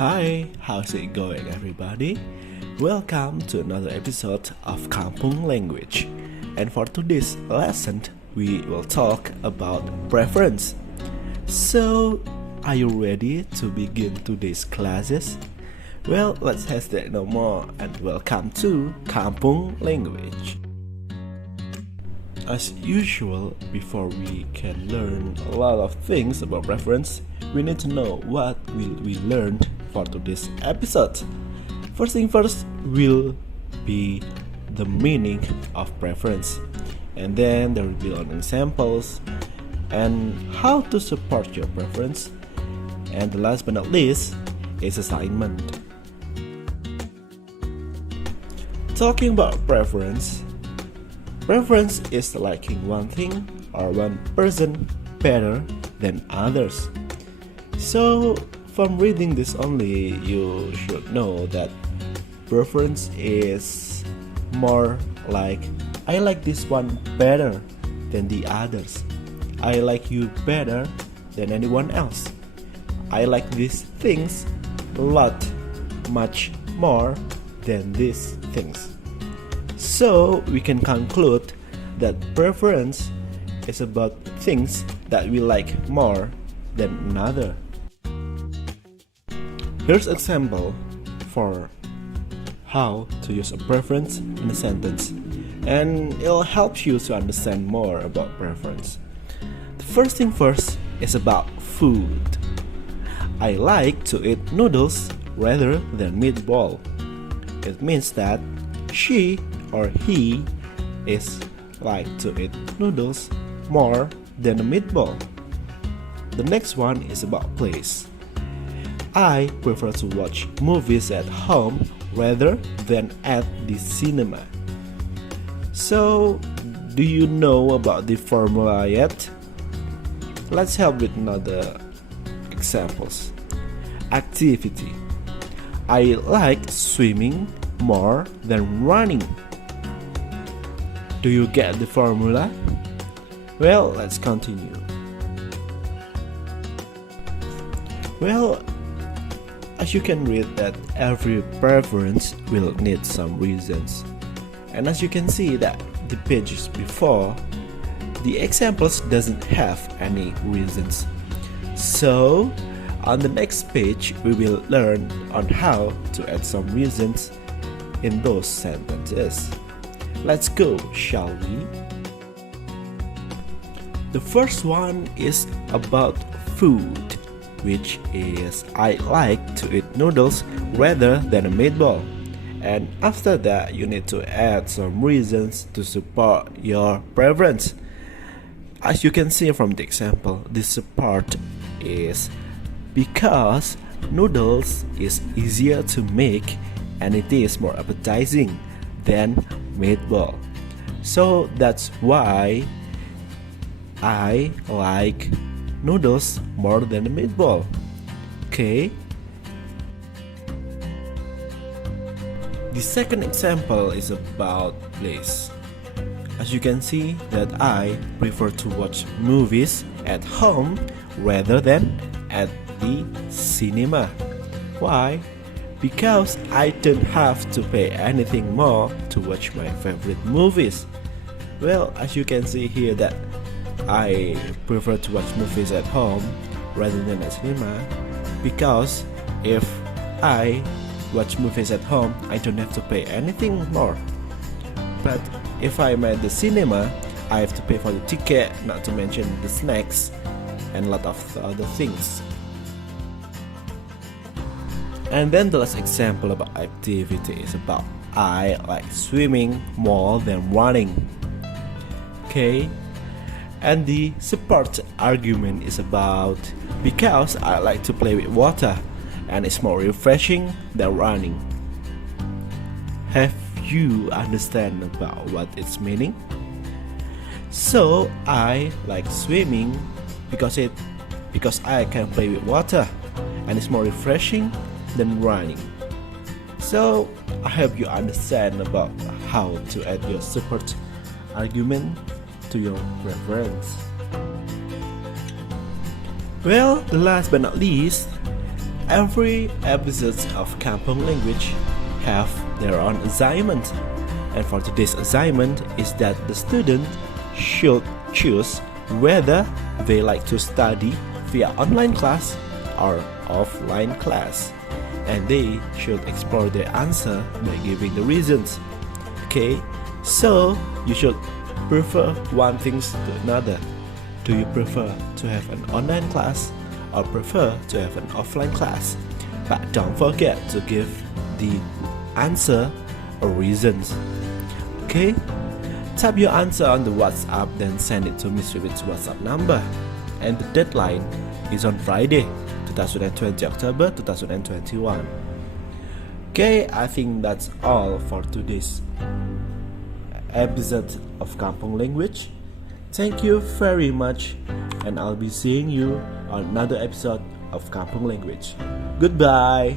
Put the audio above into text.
Hi, how's it going everybody? Welcome to another episode of Kampung Language. And for today's lesson, we will talk about preference. So, are you ready to begin today's classes? Well, let's hesitate no more and welcome to Kampung Language. As usual, before we can learn a lot of things about preference, we need to know what will we learn for today's episode. First thing first will be the meaning of preference, and then there will be on examples and how to support your preference, and the last but not least is assignment. Talking about preference is liking one thing or one person better than others. So, from reading this only, you should know that preference is more like I like this one better than the others. I like you better than anyone else. I like these things a lot, much more than these things. So we can conclude that preference is about things that we like more than another. Here's an example for how to use a preference in a sentence, and it'll help you to understand more about preference. The first thing first is about food. I like to eat noodles rather than meatball. It means that she or he is like to eat noodles more than a meatball. The next one is about place. I prefer to watch movies at home rather than at the cinema. So, do you know about the formula yet? Let's help with another examples. Activity. I like swimming more than running. Do you get the formula? Well, let's continue. Well, as you can read that every preference will need some reasons. And as you can see that the pages before, the examples doesn't have any reasons. So, on the next page, we will learn on how to add some reasons in those sentences. Let's go, shall we? The first one is about food, which is I like to eat noodles rather than a meatball. And after that, you need to add some reasons to support your preference. As you can see from the example, the support is because noodles is easier to make and it is more appetizing than meatball. So that's why I like noodles more than a meatball. Okay? The second example is about place. As you can see that I prefer to watch movies at home rather than at the cinema. Why? Because I don't have to pay anything more to watch my favorite movies. Well, as you can see here that I prefer to watch movies at home rather than at cinema, because if I watch movies at home, I don't have to pay anything more. But if I'm at the cinema, I have to pay for the ticket, not to mention the snacks and a lot of other things. And then the last example about activity is about I like swimming more than running. Okay? And the support argument is about because I like to play with water and it's more refreshing than running. Have you understand about what it's meaning? So I like swimming because I can play with water and it's more refreshing than running. So I hope you understand about how to add your support argument to your preference. Well, last but not least, every episode of Kampung Language have their own assignment. And for today's assignment is that the student should choose whether they like to study via online class or offline class. And they should explore their answer by giving the reasons. Okay, so you should prefer one thing to another. Do you prefer to have an online class or prefer to have an offline class? But don't forget to give the answer or reasons. Okay? Type your answer on the WhatsApp, then send it to Miss Vivid's WhatsApp number. And the deadline is on Friday, 2020 October 2021. Okay, I think that's all for today's episode of Kampung Language. Thank you very much, and I'll be seeing you on another episode of Kampung Language. Goodbye.